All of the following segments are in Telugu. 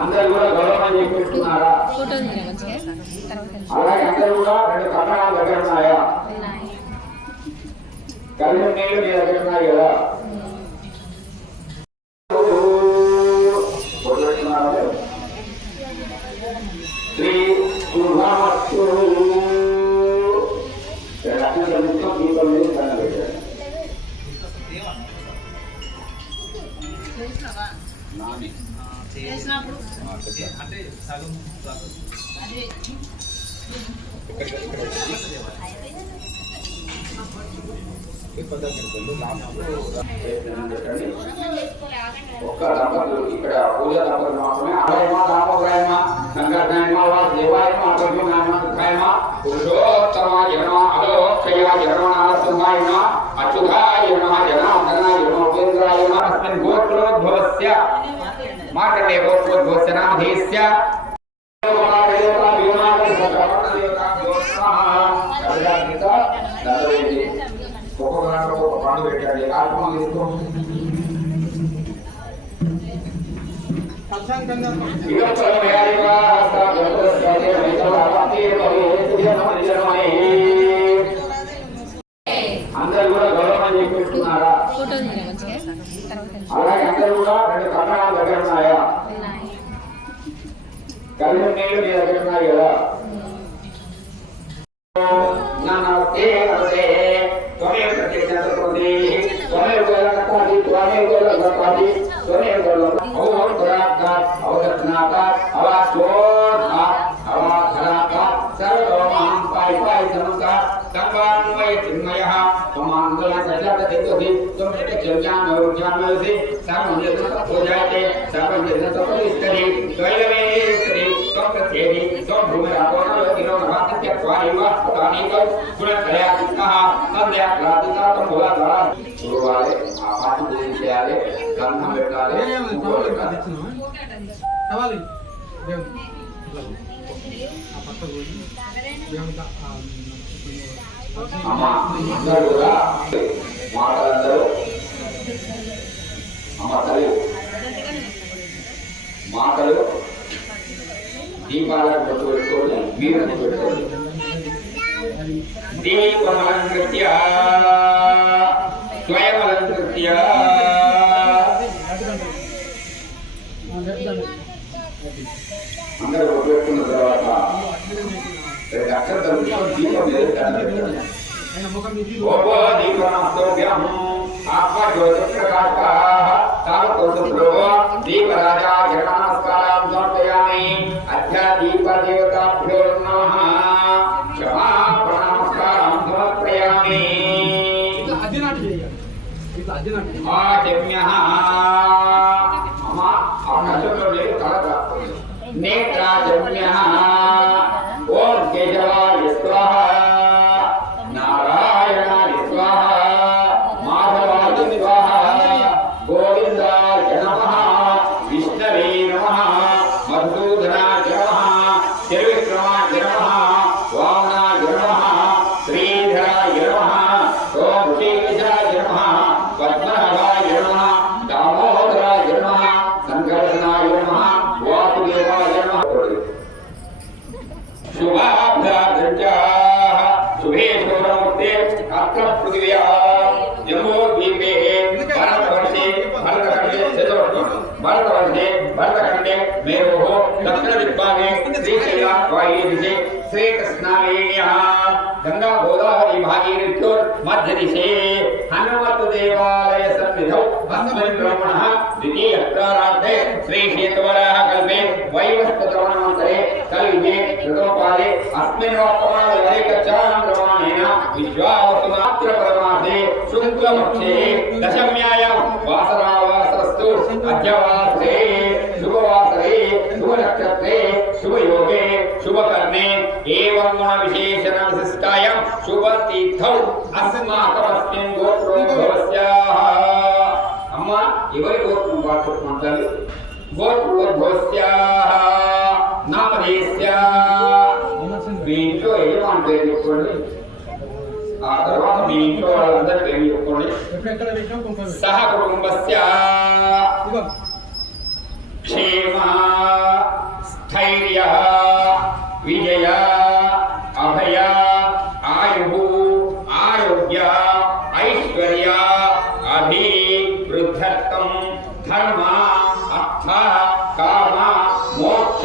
అందరూ కూడా గౌరవం చేస్తున్నారా? అలాగే అందరూ కూడా రెండు కన్నడాలు దగ్గర ఉన్నాయా? కలిసి నీళ్ళు మీ దగ్గర ఉన్నాయి కదా? శ్రీ శుభమస్తు దీపం మీద కన్న పెట్టాడు. అంటే సగం ఒక్క దంపతులు ఇక్కడ పూజ దంపతులు మాత్రమే ఆలయమా రామోదయమా సంకర్షణమా వా దేవాయమా అర్జునాయమా దుఃఖాయమా పురుషోత్తమాయ నమః అలోక్షయాయ నమః నరసింహాయ నమః అచ్యుతాయ నమః జనార్దనాయ నమః ఉపేంద్రాయ నమః అస్మిన్ గోత్రోద్భవస్య మార్కండేయ గోత్రోద్భవస్య నామధేయస్య పండు పెట్టాడు ఆత్మ అందరూ కూడా గౌరవం చేస్తున్నారా? అలాగే అందరూ కూడా రెండు కన్నడాలు దగ్గర ఉన్నాయా? కలిసి నీళ్ళు మీ దగ్గర ఉన్నాయి కదా? నమస్తే నమస్తే त्वमेव प्रत्यक्षात्मने त्वमेव गोलकपादि त्वमेव गोलकपादि त्वमेव गोलक ओम पुराका अवदत्नाका अवास्वोधा अवाधराका सर्वोमां पाय पाय समका सर्वान्वय चिन्मयः त्वमांगल सजगतितोहि त्वं प्रत्यक्षज्ञान ऊर्जामयसि सर्वनिर्गत हो जाते सर्वनिर्गत परिस्तरि स्वयमेस्तरि त्वं प्रत्येहि त्वं भूमिरापोणो भात्यत्वानिव तानिव गुणत्रयात्मकः సంధ్యాక్రాంతికా మూలాధార గురువాలే ఆ పాటి పూజ చేయాలి, గంధం పెట్టాలి, ముగ్గులు పెట్టాలి. అమ్మ అందరూ కూడా మాటలందరూ అమ్మ తల్లి మాటలు దీపాలకు బొట్టు పెట్టుకోండి, వీరని పెట్టుకోండి. దీపమలంకృత్య స్వయమలంకృత్య అందరూ పెట్టుకున్న తర్వాత అక్షరం దీపం దీపనాస్తోభ్యం దీపరాజా కిరణాస్కారం సమర్పయామి. అధ్యా దీప దేవతాభ్యో నమః క్షమా ప్రణామస్కారం సమర్పయామి. నేత్రాజమ్యః ఓం కేశవాయ స్వాహా నారాయణాయ స్వాహా మాధవాయ స్వాహా గోవిందాయ నమః విష్ణవే నమః మధుసూదనాయ నమః త్రివిక్రమాయ నమః వామనాయ నమః శ్రీధరాయ నమః ఓం శ్రీకేశాయ నమః పద్మనాభాయ నమః దామోదరాయ నమః సంకర్షణాయ నమః వాసుదేవాయ నమః. శుభాభ్యాగంచాః శుభేశ్వరమూర్తే అత్ర పృథివ్యా జంబోద్వీపే భరతవర్షే భరతఖండే మేరోః దక్షిణ దిగ్భాగే శ్రీశైలవాయువ్యే శ్రీకృష్ణవేణ్యः గంగా గోదావరి భాగీరథ్యోర్ మధ్యదిశే హనుమత్ దేవాలయ సన్నిధౌ అస్మిన్ బ్రహ్మణః ద్వితీయ ప్రారార్థే శ్రీక్షేత్రవరాహ కల్పే వైవస్వతవనాంతరే కలియుగే ఋతోపాదే అస్మిన్ వర్తమాన ఏకచాంద్రమాణేన విశ్వావసుమాత్ర పరమార్థే శుక్లపక్షే దశమ్యాయాం వాసరావాసరస్తు అద్యవాసరే శుభవాసరే శుభనక్షత్రే శుభయోగే శుభకర్ణే ఏవం గుణ విశేషణ విశిష్టాయాం శుభతీర్థౌ అస్మాకమస్మిన్ గోత్రోద్భవస్యాః. అమ్మ ఎవరి గోత్రం వాడుకుంటారు? గోత్రోద్భవస్యాః నామధేయస్యాః. మీ ఇంట్లో ఏమంటే పేరు చెప్పుకోండి, ఆ తర్వాత మీ ఇంట్లో వాళ్ళందరి పేరు చెప్పుకోండి. సహ కుటుంబస్య క్షేమ धैर्य विजय अभय आयु आरोग्य ऐश्वर्य अभिवृद्धर्थं धर्म अर्थ काम मोक्ष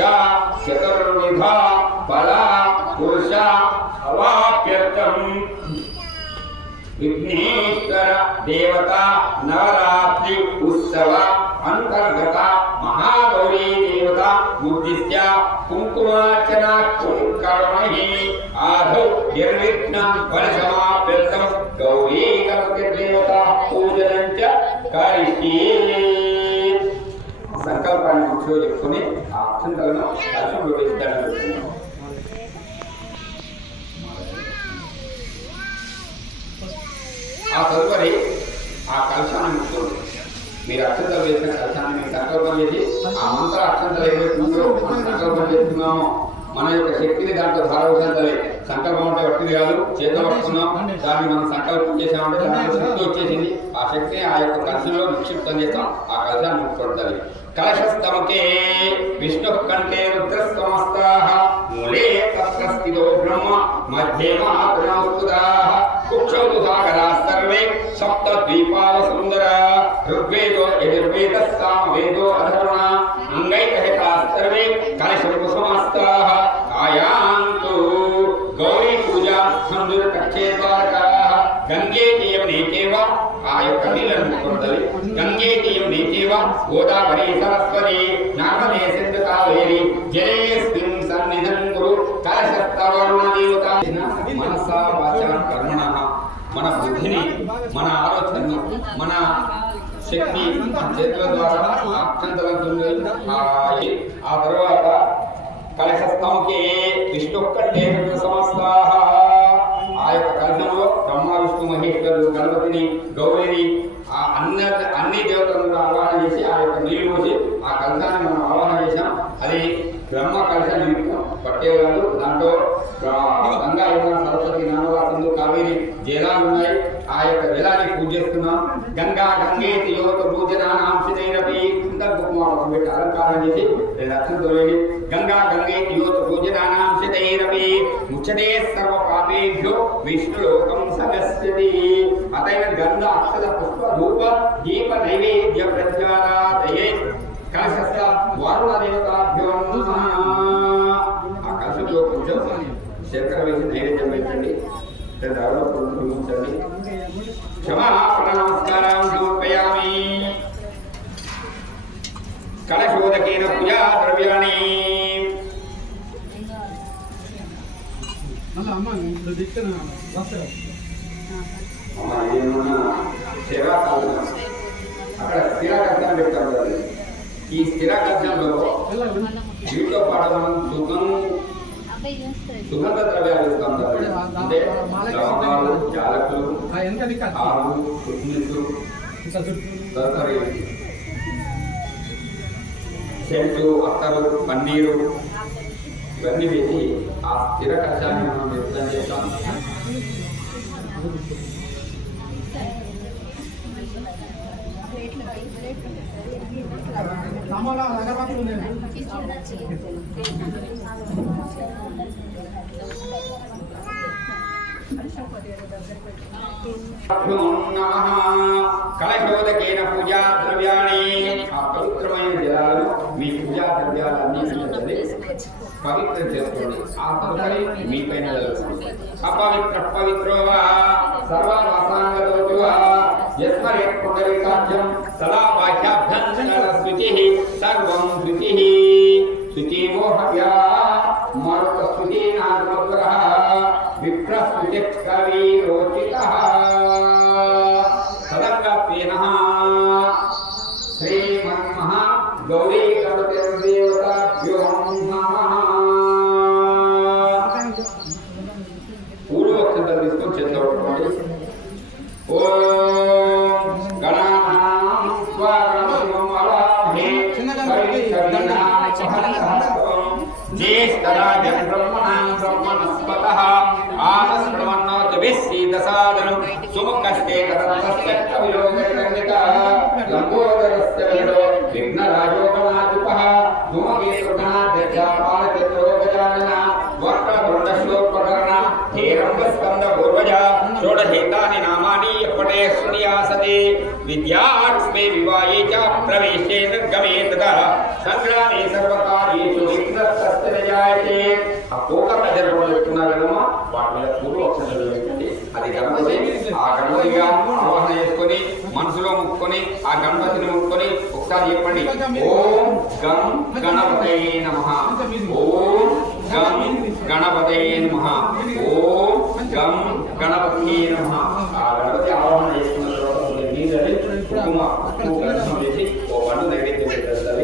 चतुर्विध बल पुरुष अवाप्यर्थं विघ्नेश्वर देवता नवरात्रि उत्सव अंतर्गत महागौरी देवता उद्दिश्य कुंकुमार्चना कर्मणि आदौ निर्विघ्नं फलसमाप्त्यर्थं गौरी गणपति देवता पूजनं च करिष्ये। సంకల్పాన్ని ముఖ్యంగా చెప్పుకొని ఆ అక్షంతలను కలశం ప్రవేశించాలని ఆ తదుపరి ఆ కలశాన్ని ముట్టుకోండి. మీరు అక్షంతలు వేసిన కలశాన్ని మీరు సంకల్పం చేసి ఆ మంత్ర అక్షంతలు ఏవైతుందో మనం సంకల్పం చేస్తున్నామో మన యొక్క శక్తిని దాంట్లో ధారవసంతలే. సంకల్పం అంటే వట్టిది కాదు, చేతిలో పట్టుకున్నాం, దాన్ని మనం సంకల్పం చేసామంటే దాంట్లో శక్తి వచ్చేసింది. ఆ శక్తిని ఆ యొక్క కలశంలో నిక్షిప్తం చేస్తాం. ఆ కలశాన్ని ముట్టుకోవాలి. कलशस्तमके विष्णु कंठे रुद्रस्तमस्ताः मूले तत्र स्थितो ब्रह्म मध्ये महागणोस्तुताः कुक्षौ तु सागराः सर्वे सप्त द्वीपाः सुन्दराः ऋग्वेदो यजुर्वेदः सामवेदो अधर्वणः अङ्गैकहिताः सर्वे कलशकुसुमास्ताः आयान्तु गौरी पूजा संदुरकक्षे द्वारकाः गंगे यमुने चैव आ యొక్క నీళ్ళను ముట్టుకుంటది. గంగే యమునే చైవ గోదావరి సరస్వతి నర్మదే సింధు కావేరి జలేస్మిన్ సన్నిధం కురు కలశస్తవరుణ దేవతా మనసా వాచా కర్మణః. మన బుద్ధిని మన ఆలోచనను మన శక్తి చేతుల ద్వారా అక్షంతలతో ఆ తర్వాత కలశస్థంకే విష్ణు కంఠే సమస్తాః. ఆ యొక్క కలశంలో బ్రహ్మ విష్ణు మహేశ్వరుడు గణపతిని గౌరిని అన్ని దేవతలను ఆవాహన చేసి ఆ యొక్క నీళ్లు పోసి ఆ కలశాన్ని మనం ఆవాహన చేసాం. అది బ్రహ్మ కలశ నిమిత్తం పట్టేవాళ్ళు. దాంట్లో గంగా యమున సరస్వతి నర్మదా సింధు కావేరి జలాలు ఉన్నాయి. ఆ యొక్క జలాన్ని పూజిస్తున్నాం. గంగా గంగేతి యోగ పూజనానాంశితైరపి కుందకుమారం పెట్టి అలంకారం చేసి లక్షణతో గంగా గంగేతి యోగ పూజనానాంశితైరపి ముచ్చతే సర్వ పాపేభ్యో విష్ణులోకం సగస్యతి. అతైన గంధ అక్షత పుష్ప ధూప దీప నైవేద్య ప్రజ్వాలాదయే కలశస్థ వారుణ దేవతాభ్యో నమః. ఆ కలశంలో కొంచెం శర్కర వేసి నైవేద్యం పెట్టండి. క్షమాపణ నమస్కారం సమర్పయామి. కలశోదకేన పూజా ద్రవ్యాణి అక్కడ స్థిర కర్తం పెడతారు. ఈ స్థిర కర్తంలో వీటితో పాటు మనం సుగంధ ద్రవ్యాలు ఇస్తాం. అంటే లవంగాలు, యాలకులు, ఆలు, కిస్మిస్లు, తదుపరి సెంటు, అత్తరు, పన్నీరు ఇవన్నీ వేసి ఆ స్థిర కషాయాన్ని మనం వ్యక్తం చేస్తాం. కలశోదకేన పూజా ద్రవ్యాణి. ఆ పవిత్రమైన జలాలను మీ పూజా ద్రవ్యాలన్నీ పవిత్రం చేసుకోండి. ఆ తదుపరి మీ పైన అపవిత్ర పవిత్రో వా సర్వవాసాంగతో వా యస్మరేత్ పుండరీకాఖ్యం సదా వాక్యాభ్యం శుచిః సర్వం శుచిః శుచివో హవ్యా మరుత శుచి నామగ్రహ విప్రస్తుతి కవిరోచితః సదంగత్వేన శ్రీమన్మహా గౌరీ గణపతి దేవతాభ్యో నమః. పూలు అక్షంతలు తీసుకొని చేతిలో పట్టుకోండి. ఓం గణానాం స్వా గణపతిం అవాహే జ్యేష్ఠరాజం బ్రహ్మణాం బ్రహ్మణస్పతః ఆనశ్రవన్నోతిభిస్సీదసాదనం సుముఖస్తే కథస్తస్య కవిలోకైరంగితః లంబోదరస్య విదో విఘ్నరాజో గణాధిపః ధూమకేతుర్గణాధ్యక్ష స్కంద పూర్వజ షోడశేతాని నామాని ఎప్పటే శృణుయాసతే విద్యార్స్మే వివాహే చ ప్రవేశే నిర్గమే తదా సంగ్రామే సర్వకార్యేషు విఘ్నస్తస్య జాయతే. ఆ పోకర్ల జరగడం చెప్తున్నారు కదమ్మా, వాటి మీద పూర్వ అక్షరాలు ఏంటంటే అది గణపతి. ఆ గణపతిగా ఆవాహన చేసుకొని మనసులో ముక్కొని ఆ గణపతిని ముక్కొని ఒకసారి చెప్పండి, ఓం గం గణపతయే నమః, ఓం గం గణపతయే నమః, ఓం గం గణపతయే నమః. ఆ గణపతి ఆవాహన చేసుకున్న తర్వాత నీళ్ళని కుంకుమ గంధం వేసి ఓ పండు నైవేద్యం పెట్టేస్తారు.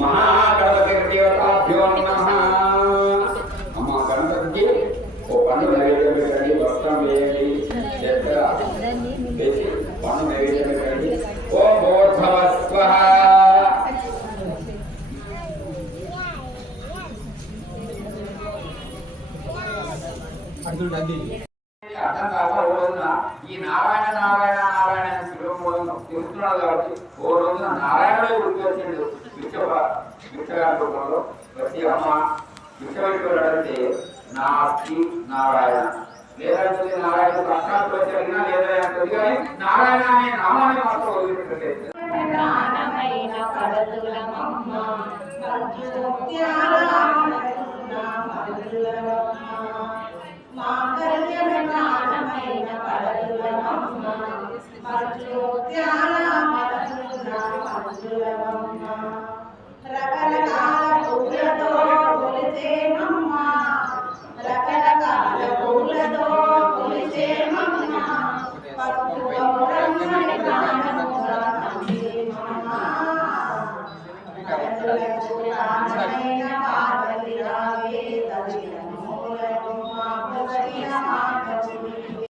మహాగణపతి దేవతాభ్యో నమః. అమ్మ గణపతికి ఓ పండు నైవేద్యం పెట్టండి, వస్త్రం వేయండి, చక్కెర వేసి పండు నైవేద్యం పెట్టండి. ఓం భూర్భువ స్వః. అర్థం కాక ఓ రోజున ఈ నారాయణ నారాయణ నారాయణ తిరుగుతున్నాడు కాబట్టి ఓ రోజున నారాయణుడే గుర్తు వచ్చిండు. భిక్షగారి రూపంలో వచ్చి అమ్మ భిక్ష పెట్టుకోవాలంటే నాస్తి నారాయణ లేదంటే నారాయణ ప్రశ్నలు వచ్చారినా లేదా అంటుంది, కానీ నారాయణ అనే నామాన్ని మాత్రం వదిలిపెట్టలేదు.